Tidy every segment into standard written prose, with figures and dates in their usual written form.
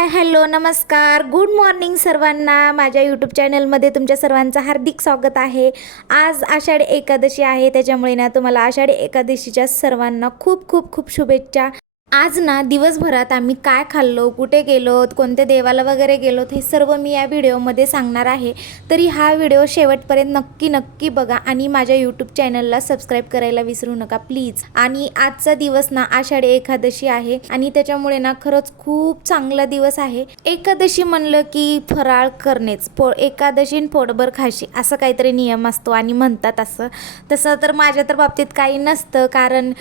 Hi hello नमस्कार good morning सर्वांना. माझ्या यूट्यूब चॅनलमध्ये तुमच्या सर्वांचं हार्दिक स्वागत आहे. आज आषाढी एकादशी आहे, त्याच्यामुळे ना तुम्हाला आषाढी एकादशीच्या सर्वांना खूप खूप खूप शुभेच्छा. आज ना दिवसभरात आम्ही काय खाल्लो, कुठे गेलो, कोणत्या देवाला वगैरे गेलो, हे सर्व मी या व्हिडिओमध्ये सांगणार आहे. तरी हा व्हिडिओ शेवटपर्यंत नक्की बघा आणि माझ्या यूट्यूब चॅनलला सबस्क्राईब करायला विसरू नका प्लीज. आणि आजचा दिवस ना आषाढी एकादशी आहे आणि त्याच्यामुळे ना खरंच खूप चांगला दिवस आहे. एकादशी म्हणलं की फराळ करणेच, एकादशी पोटभर खाशी असं काहीतरी नियम असतो आणि म्हणतात असं. तसं तर माझ्या तर बाबतीत काही नसतं, कारण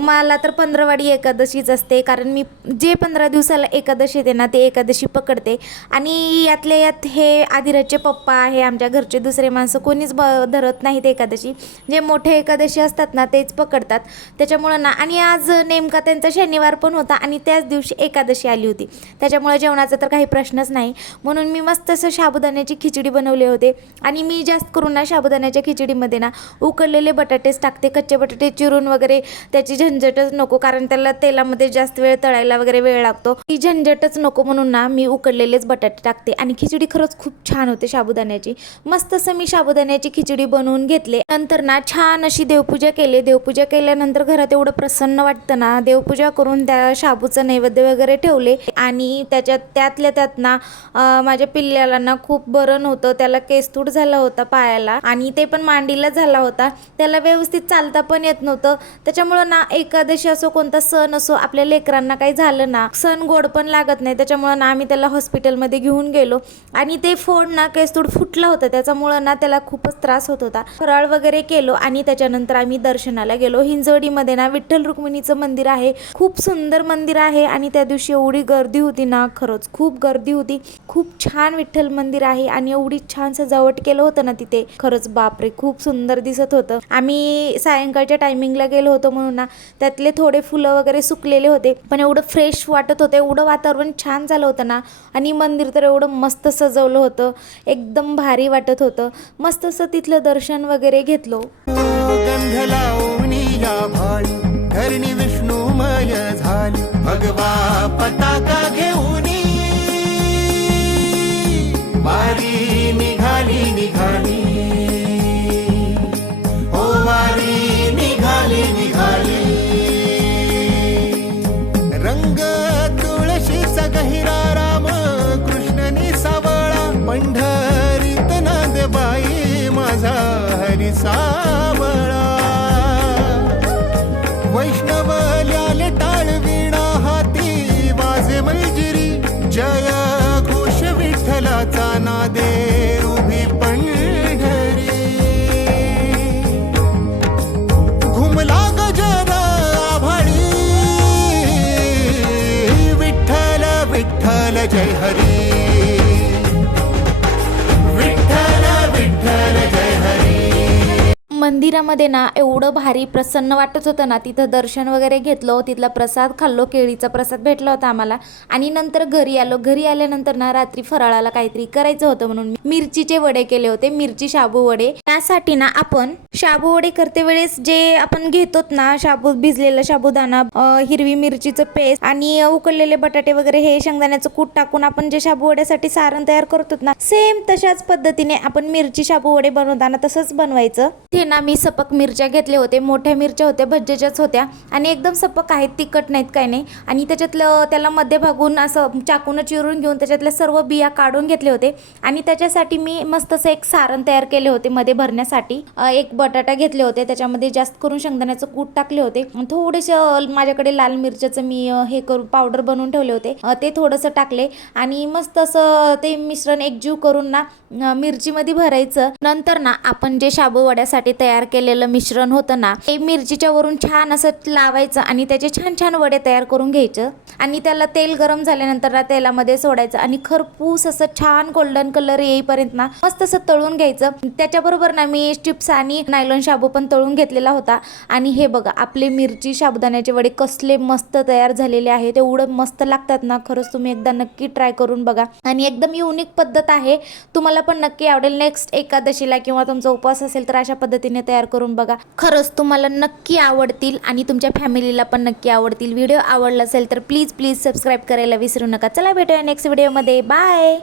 मला तर पंधरवाडी एकादशी असते, कारण मी जे 15 दिवसाला एकादशी येते ना ते एकादशी पकडते. आणि यातल्या यात हे आदिराजचे पप्पा आहे, आमच्या घरचे दुसरे माणसं कोणीच धरत नाहीत एकादशी. जे मोठे एकादशी असतात ना तेच पकडतात. त्याच्यामुळं ना, आणि आज नेमका त्यांचा शनिवार पण होता आणि त्याच दिवशी एकादशी आली होती, त्याच्यामुळे जेवणाचा तर काही प्रश्नच नाही. म्हणून मी मस्त असं साबुदाण्याची खिचडी बनवले होते. आणि मी जास्त करून ना साबुदाण्याच्या खिचडीमध्ये ना उकडलेले बटाटेच टाकते, कच्चे बटाटे चिरून वगैरे त्याची झंझटच नको, कारण त्याला तेलामध्ये जास्त वेळ तळायला वगैरे वेळ लागतो. ती झंझटच नको म्हणून ना मी उकडलेलेच बटाटे टाकते आणि खिचडी खरंच खूप छान होते साबुदाण्याची. मस्त असं मी साबुदाण्याची खिचडी बनवून घेतले. नंतर ना छान अशी देवपूजा केली. देवपूजा केल्यानंतर घरात एवढं प्रसन्न वाटतं ना. देवपूजा करून त्या शाबूचं नैवेद्य वगैरे ठेवले आणि त्यातल्या त्यात ना माझ्या पिल्ल्याला ना खूप बरं नव्हतं, त्याला केस्तूड झाला होता पायाला आणि ते पण मांडीला झाला होता. त्याला व्यवस्थित चालता पण येत नव्हतं. त्याच्यामुळं ना एकादशी असो कोणता सण असो, आपल्या लेकरांना काही झालं ना सण गोड पण लागत नाही. त्याच्यामुळं ना आम्ही त्याला हॉस्पिटलमध्ये घेऊन गेलो आणि ते फोड ना केस्तूड फुटलं होतं, त्याच्यामुळं ना त्याला खूपच त्रास होत होता. फराळ वगैरे केलो आणि त्याच्यानंतर आम्ही दर्शनाला गेलो. हिंजवडीमध्ये ना विठ्ठल रुक्मिणीचं मंदिर आहे, खूप सुंदर मंदिर आहे. आणि त्या दिवशी एवढी गर्दी होती ना, खरंच खूप गर्दी होती. खूप छान विठ्ठल मंदिर आहे आणि एवढी छान सजावट केलं होतं ना तिथे, खरंच बापरे खूप सुंदर दिसत होतं. आम्ही सायंकाळच्या टायमिंगला गेलो होतो म्हणून ना त्यातले थोडे फुलं वगैरे सुकलेले होते, पण एवढं फ्रेश वाटत होतं, एवढं वातावरण छान झालं होतं ना. आणि मंदिर तर एवढं मस्त सजवलं होतं, एकदम भारी वाटत होतं. मस्त असं तिथलं दर्शन वगैरे घेतलो. गंध लावणी या भाळी धरणी विष्णुमय झाली, भगवा पताका घेऊन वारी निघाली हो वारी निघाली. रंग तुळशीचा गहिरा राम कृष्णनी सावळा, पंढरीत नांदबाई माझा हरी सावळा. वैष्णव ल्याले टाळ वीणा हाती वाजे मंजिरी, जय घोष विठ्ठलाचा नादे उभी पंढरी. घुमला गजर आभाळी, विठ्ठल विठ्ठल जय हरी, विठ्ठल विठ्ठल जय हरी. मंदिरामध्ये ना एवढं भारी प्रसन्न वाटत होतं ना. तिथं दर्शन वगैरे घेतलं, तिथला प्रसाद खाल्लो, केळीचा प्रसाद भेटला होता आम्हाला. आणि नंतर घरी आलो. घरी आल्यानंतर ना रात्री फराळाला काहीतरी करायचं होतं म्हणून मिरचीचे वडे केले होते, मिरची शाबू वडे. त्यासाठी ना आपण शाबू वडे करते वेळेस जे आपण घेतोत ना शाबू, भिजलेला साबुदाणा, हिरवी मिरचीचं पेस्ट आणि उकडलेले बटाटे वगैरे हे शेंगदाण्याचं कूट टाकून आपण जे शाबू वड्यासाठी सारण तयार करतो ना, सेम तशाच पद्धतीने आपण मिरची शाबू वडे बनवताना तसंच बनवायचं. ते ना मी सपक मिरच्या घेतले होते, मोठ्या मिरच्या होत्या, भज्जेच्याच होत्या आणि एकदम सपक आहेत, तिखट नाहीत काय नाही. आणि त्याच्यातलं त्याला मध्ये भागून असं चाकून चिरून घेऊन त्याच्यातल्या सर्व बिया काढून घेतले होते. आणि त्याच्यासाठी मी मस्त असं एक सारण तयार केले होते मध्ये भरण्यासाठी. एक बटाटा घेतले होते, त्याच्यामध्ये जास्त करून शेंगदाण्याचं कूट टाकले होते, थोडेसे माझ्याकडे लाल मिरच्याचं मी हे करून पावडर बनवून ठेवले होते, ते थोडंसं टाकले आणि मस्त असं ते मिश्रण एकजीव करून ना मिरचीमध्ये भरायचं. नंतर ना आपण जे शाबू वड्यासाठी तयार केलेलं मिश्रण होतं ना, ते मिरचीच्या वरून छान असं लावायचं आणि त्याचे छान छान वडे तयार करून घ्यायचं. आणि त्याला तेल गरम झाल्यानंतर ना तेलामध्ये सोडायचं आणि खरपूस असं छान गोल्डन कलर येईपर्यंत ना मस्त असं तळून घ्यायचं. त्याच्याबरोबर ना मी चिप्स आणि नायलॉन शाबू पण तळून घेतलेला होता. आणि हे बघा आपले मिरची साबुदाण्याचे वडे कसले मस्त तयार झालेले आहेत, एवढं मस्त लागतात ना. खरंच तुम्ही एकदा नक्की ट्राय करून बघा आणि एकदम युनिक पद्धत आहे, तुम्हाला पण नक्की आवडेल. नेक्स्ट एकादशीला किंवा तुमचा उपवास असेल तर अशा पद्धतीने पद्धतीने तयार करून बघा. खरंच तुम्हाला नक्की आवडतील आणि तुमच्या फॅमिलीला पण नक्की आवडतील. व्हिडिओ आवडला असेल तर प्लीज सबस्क्राईब करायला विसरू नका. चला भेटूया नेक्स्ट व्हिडिओमध्ये. बाय.